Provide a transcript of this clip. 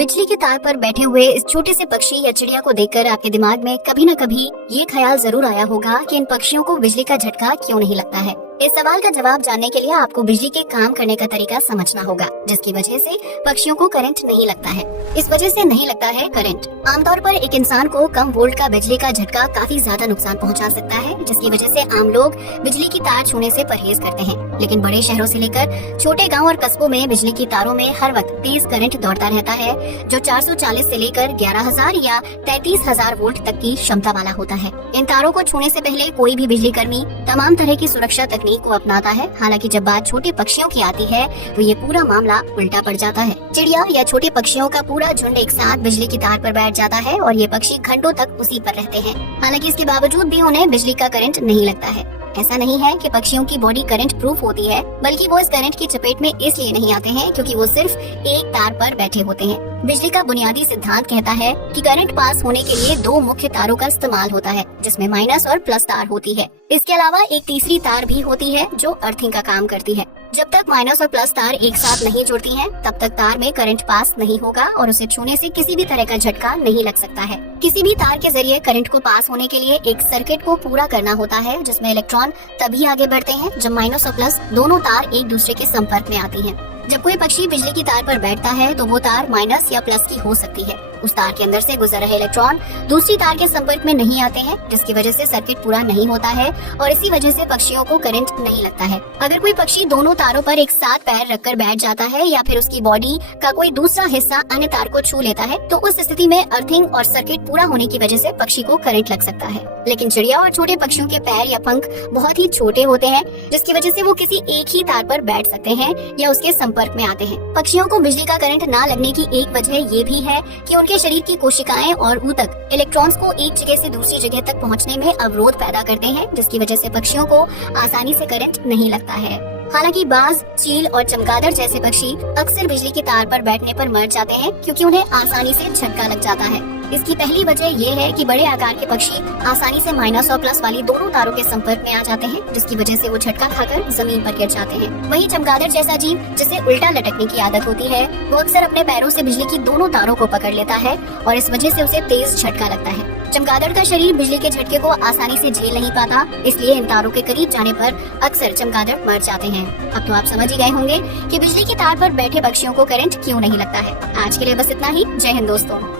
बिजली के तार पर बैठे हुए इस छोटे से पक्षी या चिड़िया को देखकर आपके दिमाग में कभी न कभी ये ख्याल जरूर आया होगा कि इन पक्षियों को बिजली का झटका क्यों नहीं लगता है। इस सवाल का जवाब जानने के लिए आपको बिजली के काम करने का तरीका समझना होगा, जिसकी वजह से पक्षियों को करंट नहीं लगता है। इस वजह से नहीं लगता है करंट। आमतौर पर एक इंसान को कम वोल्ट का बिजली का झटका काफी ज्यादा नुकसान पहुंचा सकता है, जिसकी वजह से आम लोग बिजली की तार छूने से परहेज करते हैं। लेकिन बड़े शहरों से लेकर छोटे गाँव और कस्बों में बिजली की तारों में हर वक्त तेज करंट दौड़ता रहता है, जो 440 से लेकर 11,000 या 33,000 वोल्ट तक की क्षमता वाला होता है। इन तारों को छूने से पहले कोई भी बिजली कर्मी तमाम तरह की सुरक्षा तकनीक को अपनाता है। हालांकि जब बात छोटे पक्षियों की आती है तो ये पूरा मामला उल्टा पड़ जाता है। चिड़िया या छोटे पक्षियों का पूरा झुंड एक साथ बिजली की तार पर बैठ जाता है और ये पक्षी घंटों तक उसी पर रहते हैं। हालांकि इसके बावजूद भी उन्हें बिजली का करंट नहीं लगता है। ऐसा नहीं है कि पक्षियों की बॉडी करंट प्रूफ होती है, बल्कि वो इस करंट की चपेट में इसलिए नहीं आते हैं क्योंकि वो सिर्फ एक तार पर बैठे होते हैं। बिजली का बुनियादी सिद्धांत कहता है कि करंट पास होने के लिए दो मुख्य तारों का इस्तेमाल होता है, जिसमें माइनस और प्लस तार होती है। इसके अलावा एक तीसरी तार भी होती है जो अर्थिंग का काम करती है। जब तक माइनस और प्लस तार एक साथ नहीं जुड़ती हैं, तब तक तार में करंट पास नहीं होगा और उसे छूने से किसी भी तरह का झटका नहीं लग सकता है। किसी भी तार के जरिए करंट को पास होने के लिए एक सर्किट को पूरा करना होता है, जिसमें इलेक्ट्रॉन तभी आगे बढ़ते हैं जब माइनस और प्लस दोनों तार एक दूसरे के संपर्क में आती हैं। जब कोई पक्षी बिजली की तार पर बैठता है तो वो तार माइनस या प्लस की हो सकती है। उस तार के अंदर से गुजर रहे इलेक्ट्रॉन दूसरी तार के संपर्क में नहीं आते हैं, जिसकी वजह से सर्किट पूरा नहीं होता है और इसी वजह से पक्षियों को करंट नहीं लगता है। अगर कोई पक्षी दोनों तारों पर एक साथ पैर रखकर बैठ जाता है या फिर उसकी बॉडी का कोई दूसरा हिस्सा अन्य तार को छू लेता है, तो उस स्थिति में अर्थिंग और सर्किट पूरा होने की वजह से पक्षी को करंट लग सकता है। लेकिन चिड़िया और छोटे पक्षियों के पैर या पंख बहुत ही छोटे होते हैं, जिसकी वजह से वो किसी एक ही तार पर बैठ सकते हैं या उसके संपर्क में आते हैं। पक्षियों को बिजली का करंट ना लगने की एक वजह ये भी है कि उनके शरीर की कोशिकाएं और ऊतक इलेक्ट्रॉन्स को एक जगह से दूसरी जगह तक पहुंचने में अवरोध पैदा करते हैं, जिसकी वजह से पक्षियों को आसानी से करंट नहीं लगता है। हालांकि बाज, चील और चमगादड़ जैसे पक्षी अक्सर बिजली की तार पर बैठने पर मर जाते हैं, क्योंकि उन्हें आसानी से झटका लग जाता है। इसकी पहली वजह ये है कि बड़े आकार के पक्षी आसानी से माइनस और प्लस वाली दोनों तारों के संपर्क में आ जाते हैं, जिसकी वजह से वो झटका खाकर जमीन पर गिर जाते हैं। वहीं चमगादड़ जैसा जीव, जिसे उल्टा लटकने की आदत होती है, वो अक्सर अपने पैरों से बिजली की दोनों तारों को पकड़ लेता है और इस वजह से उसे तेज झटका लगता है। चमगादड़ का शरीर बिजली के झटके को आसानी से झेल नहीं पाता, इसलिए इन तारों के करीब जाने पर अक्सर चमगादड़ मर जाते हैं। अब तो आप समझ ही गए होंगे कि बिजली की तार पर बैठे पक्षियों को करंट क्यों नहीं लगता है। आज के लिए बस इतना ही। जय हिंद दोस्तों।